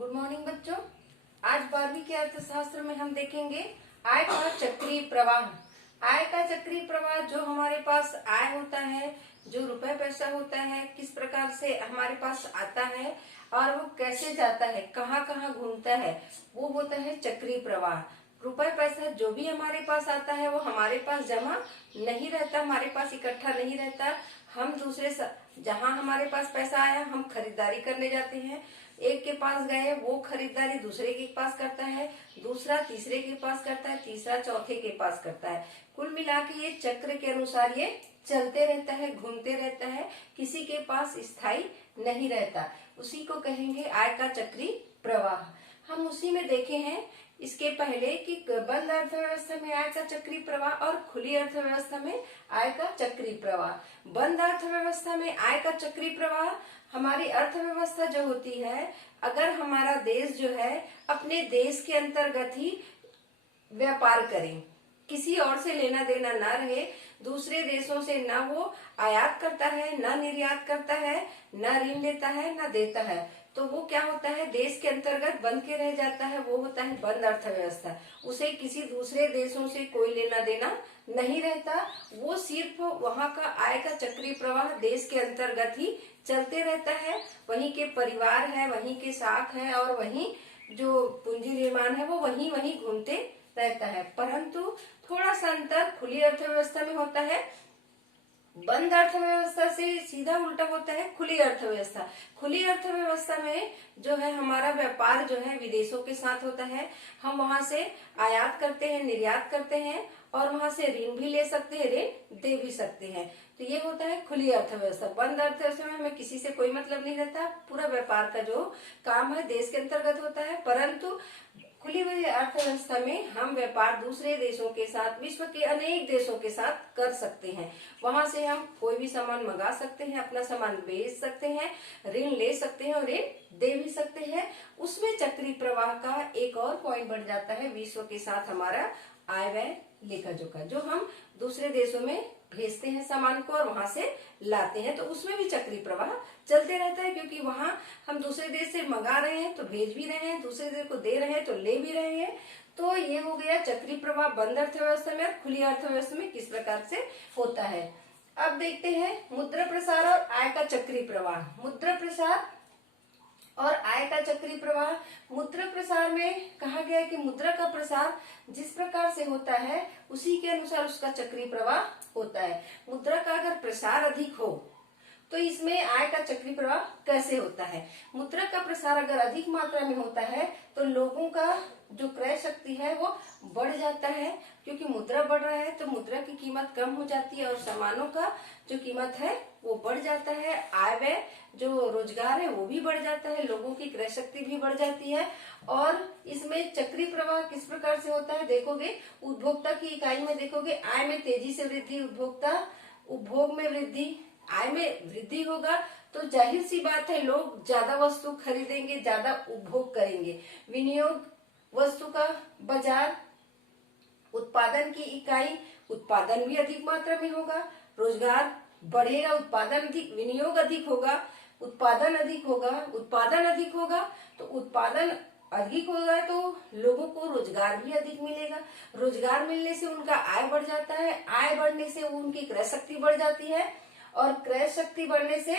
Good morning बच्चों। आज 12वीं के अर्थशास्त्र में हम देखेंगे आय का चक्रीय प्रवाह। आय का चक्रीय प्रवाह, जो हमारे पास आय होता है, जो रुपए पैसा होता है, किस प्रकार से हमारे पास आता है और वो कैसे जाता है, कहाँ कहाँ घूमता है, वो होता है चक्रीय प्रवाह। रुपए पैसा जो भी हमारे पास आता है वो हमारे पास जमा नहीं रहता, हमारे पास इकट्ठा नहीं रहता। हम जहाँ हमारे पास पैसा आया हम खरीदारी करने जाते हैं। एक के पास गए, वो खरीदारी दूसरे के पास करता है, दूसरा तीसरे के पास करता है, तीसरा चौथे के पास करता है। कुल मिला के ये चक्र के अनुसार ये चलते रहता है, घूमते रहता है, किसी के पास स्थायी नहीं रहता। उसी को कहेंगे आय का चक्रीय प्रवाह। हम उसी में देखे हैं इसके पहले कि बंद अर्थव्यवस्था में आय का चक्रीय प्रवाह और खुली अर्थव्यवस्था में आय का चक्रीय प्रवाह। बंद अर्थव्यवस्था में आय का चक्रीय प्रवाह, हमारी अर्थव्यवस्था जो होती है, अगर हमारा देश जो है अपने देश के अंतर्गत ही व्यापार करें, किसी और से लेना देना ना रहे, दूसरे देशों से ना वो आयात करता है, ना निर्यात करता है, ना ऋण लेता है, ना देता है, तो वो क्या होता है, देश के अंतर्गत बंद के रह जाता है। वो होता है बंद अर्थव्यवस्था। उसे किसी दूसरे देशों से कोई लेना देना नहीं रहता। वो सिर्फ वहाँ का आय का चक्रीय प्रवाह देश के अंतर्गत ही चलते रहता है। वहीं के परिवार है, वहीं के साख है और वहीं जो पूंजी निर्माण है वो वहीं वहीं घूमते रहता है। परंतु थोड़ा सा अंतर खुली अर्थव्यवस्था में होता है। बंद अर्थव्यवस्था से सीधा उल्टा होता है खुली अर्थव्यवस्था। खुली अर्थव्यवस्था में जो है हमारा व्यापार जो है विदेशों के साथ होता है। हम वहां से आयात करते हैं, निर्यात करते हैं और वहां से ऋण भी ले सकते हैं, ऋण दे भी सकते हैं। तो ये होता है खुली अर्थव्यवस्था। बंद अर्थव्यवस्था में हमें किसी से कोई मतलब नहीं रहता, पूरा व्यापार का जो काम है देश के अंतर्गत होता है। परंतु खुली हुई अर्थव्यवस्था में हम व्यापार दूसरे देशों के साथ, विश्व के अनेक देशों के साथ कर सकते हैं। वहां से हम कोई भी सामान मंगा सकते हैं, अपना सामान बेच सकते हैं, ऋण ले सकते हैं और ऋण दे भी सकते हैं। उसमें चक्रीय प्रवाह का एक और पॉइंट बढ़ जाता है, विश्व के साथ हमारा आय व्यय लेखा जोखा, जो हम दूसरे देशों में भेजते हैं सामान को और वहां से लाते हैं, तो उसमें भी चक्रीय प्रवाह चलते रहता है। क्योंकि वहां हम दूसरे देश से मंगा रहे हैं तो भेज भी रहे हैं, दूसरे देश को दे रहे हैं तो ले भी रहे हैं। तो ये हो गया चक्रीय प्रवाह बंद अर्थव्यवस्था में और खुली अर्थव्यवस्था में किस प्रकार से होता है। अब देखते हैं मुद्रा प्रसार और आय का चक्रीय प्रवाह। मुद्रा प्रसार और आय का चक्रीय प्रवाह। मुद्रा प्रसार में कहा गया है कि मुद्रा का प्रसार जिस प्रकार से होता है उसी के अनुसार उसका चक्रीय प्रवाह होता है। मुद्रा का अगर प्रसार अधिक हो तो इसमें आय का चक्रीय प्रवाह कैसे होता है। मुद्रा का प्रसार अगर अधिक मात्रा में होता है तो लोगों का जो क्रय शक्ति है वो बढ़ जाता है। क्योंकि मुद्रा बढ़ रहा है तो मुद्रा की कीमत कम हो जाती है और सामानों का जो कीमत है वो बढ़ जाता है। आय व्यय जो रोजगार है वो भी बढ़ जाता है, लोगों की क्रय शक्ति भी बढ़ जाती है। और इसमें चक्रीय प्रवाह किस प्रकार से होता है देखोगे, उपभोक्ता की इकाई में देखोगे, आय में तेजी से वृद्धि, उपभोग में वृद्धि, आय में वृद्धि होगा तो जाहिर सी बात है लोग ज्यादा वस्तु खरीदेंगे, ज्यादा उपभोग करेंगे। विनियोग वस्तु का बाजार, उत्पादन की इकाई, उत्पादन भी अधिक मात्रा में होगा, रोजगार बढ़ेगा, उत्पादन अधिक, विनियोग अधिक होगा, उत्पादन अधिक होगा, उत्पादन अधिक होगा तो उत्पादन अधिक होगा तो लोगों को रोजगार भी अधिक मिलेगा। रोजगार मिलने से उनका आय बढ़ जाता है, आय बढ़ने से उनकी क्रय शक्ति बढ़ जाती है और क्रय शक्ति बढ़ने से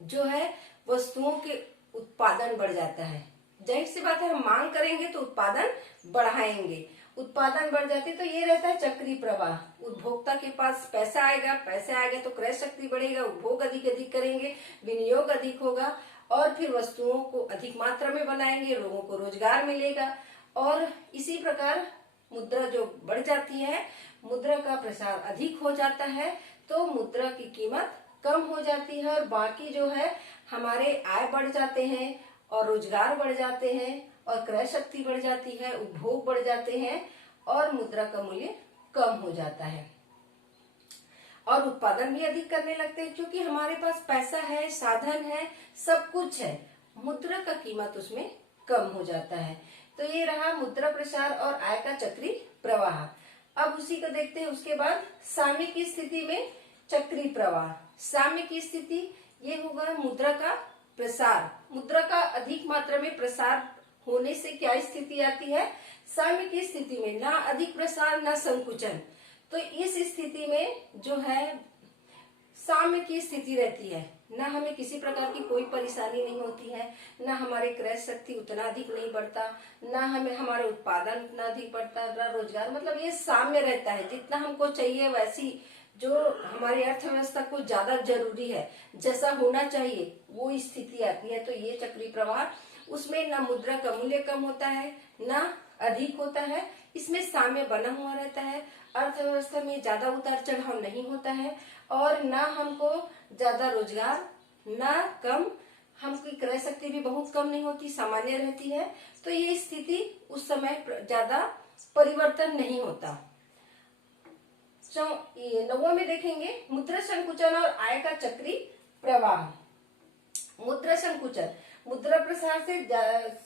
जो है वस्तुओं के उत्पादन बढ़ जाता है। जाहिर सी बात है हम मांग करेंगे तो उत्पादन बढ़ाएंगे, उत्पादन बढ़ जाती है तो ये रहता है चक्रीय प्रवाह। उपभोक्ता के पास पैसा आएगा तो क्रय शक्ति बढ़ेगा, उपभोग अधिक करेंगे, विनियोग अधिक होगा और फिर वस्तुओं को अधिक मात्रा में बनाएंगे, लोगों को रोजगार मिलेगा और इसी प्रकार मुद्रा जो बढ़ जाती है, मुद्रा का प्रसार अधिक हो जाता है तो मुद्रा की कीमत कम हो जाती है और बाकी जो है हमारे आय बढ़ जाते हैं और रोजगार बढ़ जाते हैं और क्रय शक्ति बढ़ जाती है, उपभोग बढ़ जाते हैं और मुद्रा का मूल्य कम हो जाता है और उत्पादन भी अधिक करने लगते हैं। क्योंकि हमारे पास पैसा है, साधन है, सब कुछ है, मुद्रा का कीमत उसमें कम हो जाता है। तो ये रहा मुद्रा प्रसार और आय का चक्रीय प्रवाह। अब उसी को देखते हैं। उसके बाद साम्य की स्थिति में चक्रीय प्रवाह। साम्य की स्थिति ये होगा मुद्रा का प्रसार, मुद्रा का अधिक मात्रा में प्रसार होने से क्या स्थिति आती है, साम्य की स्थिति में, ना अधिक प्रसार ना संकुचन। तो इस स्थिति में जो है साम्य की स्थिति रहती है, ना हमें किसी प्रकार की कोई परेशानी नहीं होती है, ना हमारे क्रय शक्ति उतना अधिक नहीं बढ़ता, ना हमें हमारा उत्पादन उतना अधिक बढ़ता, ना रोजगार, मतलब ये साम्य रहता है। जितना हमको चाहिए वैसी जो हमारी अर्थव्यवस्था को ज्यादा जरूरी है, जैसा होना चाहिए वो स्थिति आती है। तो ये चक्रीय प्रवाह, उसमें ना मुद्रा का मूल्य कम होता है ना अधिक होता है, इसमें साम्य बना हुआ रहता है। अर्थव्यवस्था में ज्यादा उतार चढ़ाव नहीं होता है और ना हमको ज्यादा रोजगार ना कम, हमकी क्रय शक्ति भी बहुत कम नहीं होती, सामान्य रहती है। तो ये स्थिति उस समय ज्यादा परिवर्तन नहीं होता। 9वां में देखेंगे मुद्रा संकुचन और आय का चक्रीय प्रवाह। मुद्रा संकुचन, मुद्रा प्रसार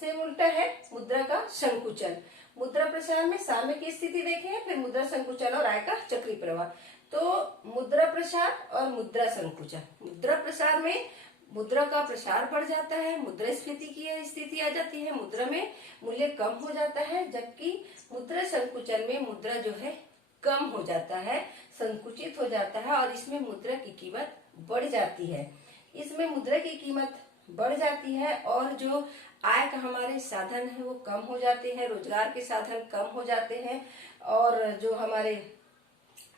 से उल्टा है मुद्रा का संकुचन। मुद्रा प्रसार में साम्य की स्थिति देखें, फिर मुद्रा संकुचन और आय का चक्रीय प्रवाह। तो मुद्रा प्रसार और मुद्रा संकुचन, मुद्रा प्रसार में मुद्रा का प्रसार बढ़ जाता है, मुद्रास्फीति की स्थिति आ जाती है, मुद्रा में मूल्य कम हो जाता है, जबकि मुद्रा संकुचन में मुद्रा जो है कम हो जाता है, संकुचित हो जाता है और इसमें मुद्रा की कीमत बढ़ जाती है। इसमें मुद्रा की कीमत बढ़ जाती है और जो आय का हमारे साधन है वो कम हो जाते हैं, रोजगार के साधन कम हो जाते हैं और जो हमारे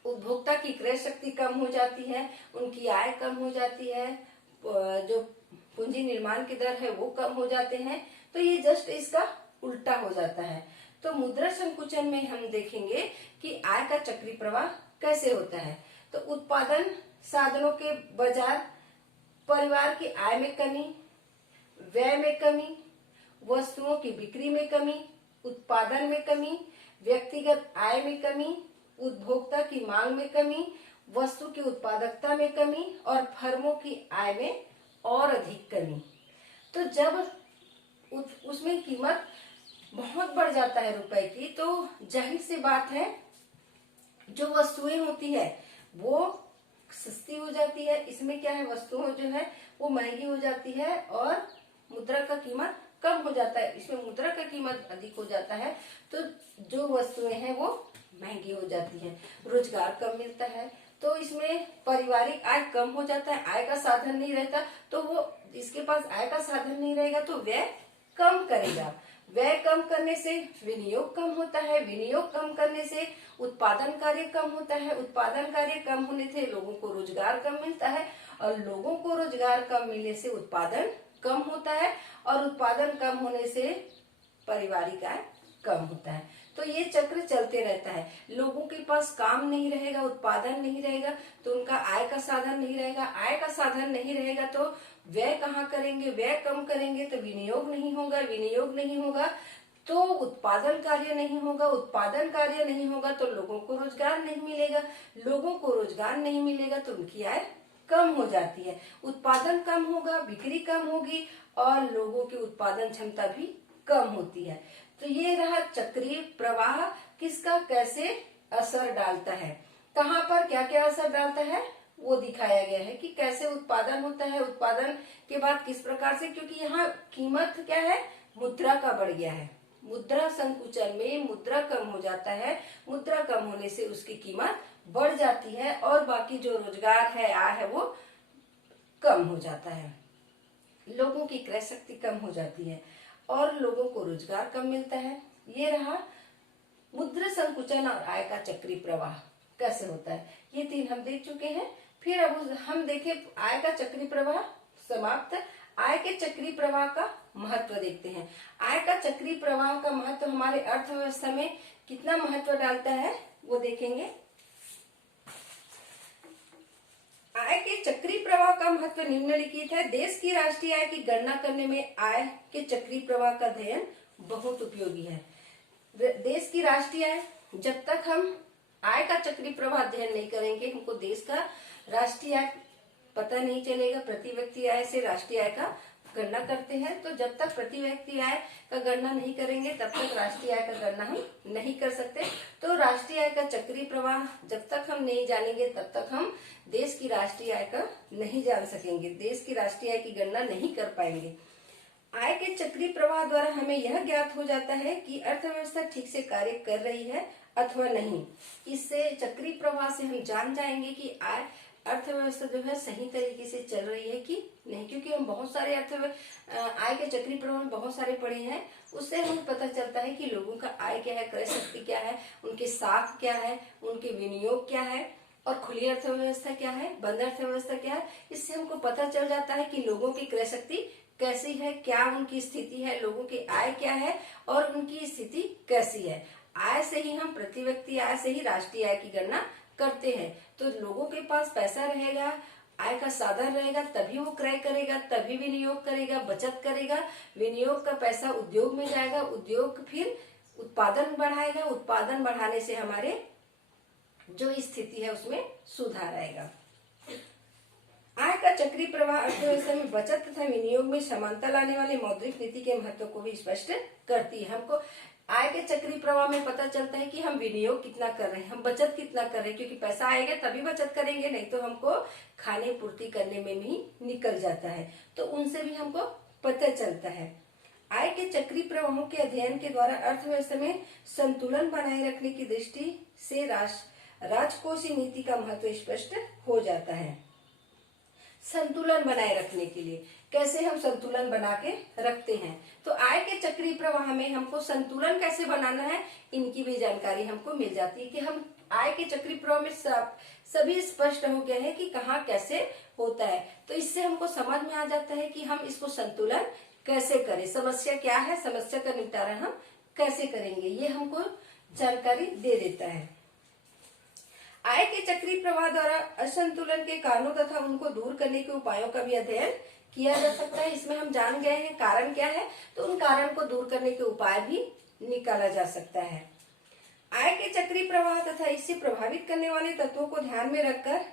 उपभोक्ता की क्रय शक्ति कम हो जाती है, उनकी आय कम हो जाती है, जो पूंजी निर्माण की दर है वो कम हो जाते हैं। तो ये जस्ट इसका उल्टा हो जाता है। तो मुद्रा संकुचन में हम देखेंगे कि आय का चक्रीय प्रवाह कैसे होता है। तो उत्पादन साधनों के बाजार, परिवार की आय में कमी, व्यय में कमी, वस्तुओं की बिक्री में कमी, उत्पादन में कमी, व्यक्तिगत आय में कमी, उपभोक्ता की मांग में कमी, वस्तु की उत्पादकता में कमी और फर्मों की आय में और अधिक कमी। तो जब उसमें कीमत बहुत बढ़ जाता है रुपए की, तो जाहिर सी बात है जो वस्तुएं होती है वो सस्ती हो जाती है। इसमें क्या है, वस्तुएं जो है वो महंगी हो जाती है और मुद्रा का कीमत कम हो जाता है। इसमें मुद्रा का कीमत अधिक हो जाता है तो जो वस्तुएं हैं वो महंगी हो जाती है, रोजगार कम मिलता है। तो इसमें पारिवारिक आय कम हो जाता है, आय का साधन नहीं रहता, तो वो इसके पास आय का साधन नहीं रहेगा तो व्यय कम करेगा। व्यय कम करने से विनियोग कम होता है, विनियोग कम करने से उत्पादन कार्य कम होता है, उत्पादन कार्य कम होने से लोगों को रोजगार कम मिलता है और लोगों को रोजगार कम मिलने से उत्पादन कम होता है और उत्पादन कम होने से पारिवारिक आय कम होता है। तो ये चक्र चलते रहता है। लोगों के पास काम नहीं रहेगा, उत्पादन नहीं रहेगा तो उनका आय का साधन नहीं रहेगा, आय का साधन नहीं रहेगा तो व्यय कहाँ करेंगे, व्यय कम करेंगे तो विनियोग नहीं होगा, विनियोग नहीं होगा तो उत्पादन कार्य नहीं होगा, उत्पादन कार्य नहीं होगा तो लोगों को रोजगार नहीं मिलेगा, लोगों को रोजगार नहीं मिलेगा तो उनकी आय कम हो जाती है, उत्पादन कम होगा, बिक्री कम होगी और लोगों की उत्पादन क्षमता भी कम होती है। तो ये रहा चक्रीय प्रवाह, किसका कैसे असर डालता है, कहाँ पर क्या क्या असर डालता है वो दिखाया गया है कि कैसे उत्पादन होता है, उत्पादन के बाद किस प्रकार से, क्योंकि यहाँ कीमत क्या है, मुद्रा का बढ़ गया है। मुद्रा संकुचन में मुद्रा कम हो जाता है, मुद्रा कम होने से उसकी कीमत बढ़ जाती है और बाकी जो रोजगार है, आय है वो कम हो जाता है, लोगों की क्रय शक्ति कम हो जाती है और लोगों को रोजगार कम मिलता है। ये रहा मुद्रा संकुचन और आय का चक्रीय प्रवाह कैसे होता है, ये तीन हम देख चुके हैं। फिर अब हम देखें आय का चक्रीय प्रवाह समाप्त, आय के चक्रीय प्रवाह का महत्व देखते हैं। आय का चक्रीय प्रवाह का महत्व हमारे अर्थव्यवस्था में कितना महत्व डालता है वो देखेंगे। आय के चक्रीय प्रवाह का महत्व निम्नलिखित है। देश की राष्ट्रीय आय की गणना करने में आय के चक्रीय प्रवाह का अध्ययन बहुत उपयोगी है। देश की राष्ट्रीय आय, जब तक हम आय का चक्रीय प्रवाह अध्ययन नहीं करेंगे, हमको देश का राष्ट्रीय आय पता नहीं चलेगा। प्रति व्यक्ति आय से राष्ट्रीय आय का गणना करते हैं, तो जब तक प्रति व्यक्ति आय का गणना नहीं करेंगे तब तक राष्ट्रीय आय का गणना हम नहीं कर सकते। तो राष्ट्रीय आय का चक्रीय प्रवाह जब तक हम नहीं जानेंगे तब तक हम देश की राष्ट्रीय आय का नहीं जान सकेंगे, देश की राष्ट्रीय आय की गणना नहीं कर पाएंगे। आय के चक्रीय प्रवाह द्वारा हमें यह ज्ञात हो जाता है कि अर्थव्यवस्था ठीक से कार्य कर रही है अथवा नहीं। इससे चक्रीय प्रवाह से हम जान जाएंगे कि आय अर्थव्यवस्था जो है सही तरीके से चल रही है कि नहीं, क्योंकि हम बहुत सारे आय के चक्रीय प्रवाह बहुत सारे पढ़े हैं। उससे हमें पता चलता है कि लोगों का आय क्या है, क्रय शक्ति क्या है, उनके साख क्या है, उनके विनियोग क्या है और खुली अर्थव्यवस्था क्या है, बंद अर्थव्यवस्था क्या है। इससे हमको पता चल जाता है कि लोगों की क्रय शक्ति कैसी है, क्या उनकी स्थिति है, लोगों की आय क्या है और उनकी स्थिति कैसी है। आय से ही हम प्रति व्यक्ति आय से ही राष्ट्रीय आय की गणना करते हैं। तो लोगों के पास पैसा रहेगा, आय का साधन रहेगा, तभी वो क्रय करेगा, तभी विनियोग करेगा, बचत करेगा। विनियोग का पैसा उद्योग में जाएगा, उद्योग फिर उत्पादन बढ़ाएगा, उत्पादन बढ़ाने से हमारे जो स्थिति है उसमें सुधार आएगा। आय का चक्रीय प्रवाह अर्थव्यवस्था में बचत तथा विनियोग में समानता लाने वाले मौद्रिक नीति के महत्व को भी स्पष्ट करती है। हमको आय के चक्रीय प्रवाह में पता चलता है कि हम विनियोग कितना कर रहे हैं, हम बचत कितना कर रहे हैं, क्योंकि पैसा आएगा तभी बचत करेंगे, नहीं तो हमको खाने पूर्ति करने में भी निकल जाता है। तो उनसे भी हमको पता चलता है। आय के चक्रीय प्रवाहों के अध्ययन के द्वारा अर्थव्यवस्था में संतुलन बनाए रखने की दृष्टि से राजकोषीय नीति का महत्व स्पष्ट हो जाता है। संतुलन बनाए रखने के लिए कैसे हम संतुलन बना के रखते हैं, तो आय के चक्रीय प्रवाह में हमको संतुलन कैसे बनाना है इनकी भी जानकारी हमको मिल जाती है कि हम आय के चक्रीय प्रवाह में सभी स्पष्ट हो गए हैं कि कहाँ कैसे होता है। तो इससे हमको समझ में आ जाता है कि हम इसको संतुलन कैसे करें, समस्या क्या है, समस्या का निपटारा हम कैसे करेंगे, ये हमको जानकारी दे देता है। आय के चक्रीय प्रवाह द्वारा असंतुलन के कारणों तथा उनको दूर करने के उपायों का भी अध्ययन किया जा सकता है। इसमें हम जान गए हैं कारण क्या है, तो उन कारण को दूर करने के उपाय भी निकाला जा सकता है। आय के चक्रीय प्रवाह तथा इससे प्रभावित करने वाले तत्वों को ध्यान में रखकर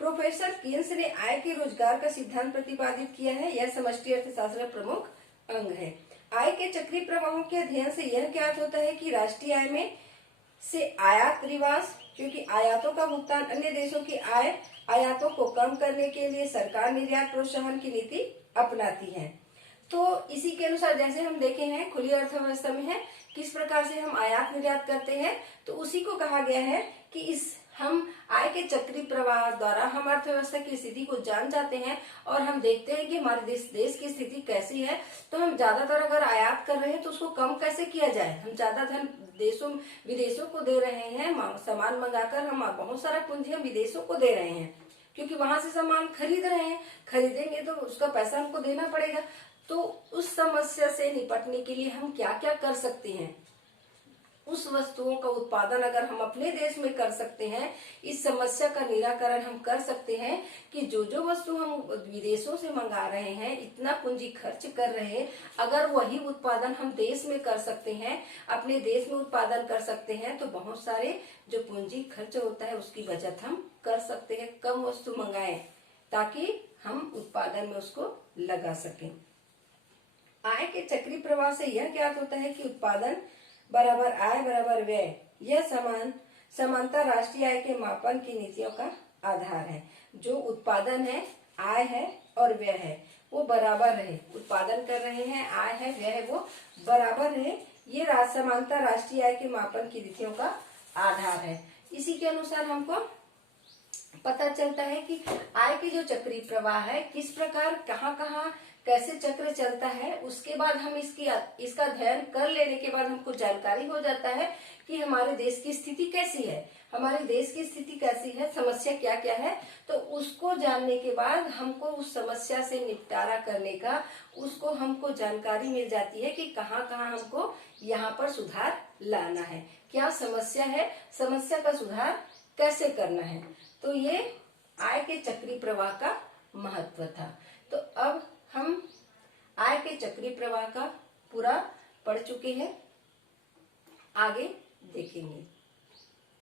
प्रोफेसर केन्स ने आय के रोजगार का सिद्धांत प्रतिपादित किया है। यह समष्टि अर्थशास्त्र का प्रमुख अंग है। आय के चक्रीय प्रवाहों के अध्ययन से यह ज्ञात होता है कि राष्ट्रीय आय में से आयात रिवाज, क्योंकि आयातों का भुगतान अन्य देशों की आयातों को कम करने के लिए सरकार निर्यात प्रोत्साहन की नीति अपनाती है। तो इसी के अनुसार जैसे हम देखे हैं खुली अर्थव्यवस्था में है किस प्रकार से हम आयात निर्यात करते हैं, तो उसी को कहा गया है कि हम आय के चक्रीय प्रवाह द्वारा हम अर्थव्यवस्था की स्थिति को जान जाते हैं और हम देखते हैं कि हमारे देश की स्थिति कैसी है। तो हम ज्यादातर अगर आयात कर रहे हैं तो उसको कम कैसे किया जाए, हम ज्यादा धन विदेशों को दे रहे हैं, सामान मंगाकर हम बहुत सारा पूंजी हम विदेशों को दे रहे हैं, क्योंकि वहां से सामान खरीद रहे हैं, खरीदेंगे तो उसका पैसा हमको देना पड़ेगा। तो उस समस्या से निपटने के लिए हम क्या क्या कर सकते हैं, उस वस्तुओं का उत्पादन अगर हम अपने देश में कर सकते हैं, इस समस्या का निराकरण हम कर सकते हैं कि जो वस्तु हम विदेशों से मंगा रहे हैं, इतना पूंजी खर्च कर रहे हैं, अगर वही उत्पादन हम देश में कर सकते हैं, अपने देश में उत्पादन कर सकते हैं, तो बहुत सारे जो पूंजी खर्च होता है उसकी बचत हम कर सकते हैं। कम वस्तु मंगाएं ताकि हम उत्पादन में उसको लगा सकें। आय के चक्रीय प्रवाह से यह ज्ञात होता है कि उत्पादन बराबर आय बराबर व्यय, यह समानता राष्ट्रीय आय के मापन की नीतियों का आधार है। जो उत्पादन है, आय है और व्यय है वो बराबर रहे, उत्पादन कर रहे हैं, आय है, व्यय है, वो बराबर रहे, ये समानता राष्ट्रीय आय के मापन की नीतियों का आधार है। इसी के अनुसार हमको पता चलता है कि आय की जो चक्रीय प्रवाह है किस प्रकार कहाँ कैसे चक्र चलता है। उसके बाद हम इसका अध्ययन कर लेने के बाद हमको जानकारी हो जाता है कि हमारे देश की स्थिति कैसी है, हमारे देश की स्थिति कैसी है, समस्या क्या क्या है। तो उसको जानने के बाद हमको उस समस्या से निपटारा करने का उसको हमको जानकारी मिल जाती है कि कहाँ कहाँ हमको यहाँ पर सुधार लाना है, क्या समस्या है, समस्या का सुधार कैसे करना है। तो ये आय के चक्रीय प्रवाह का महत्व था। तो अब हम आय के चक्रीय प्रवाह का पूरा पढ़ चुके हैं, आगे देखेंगे।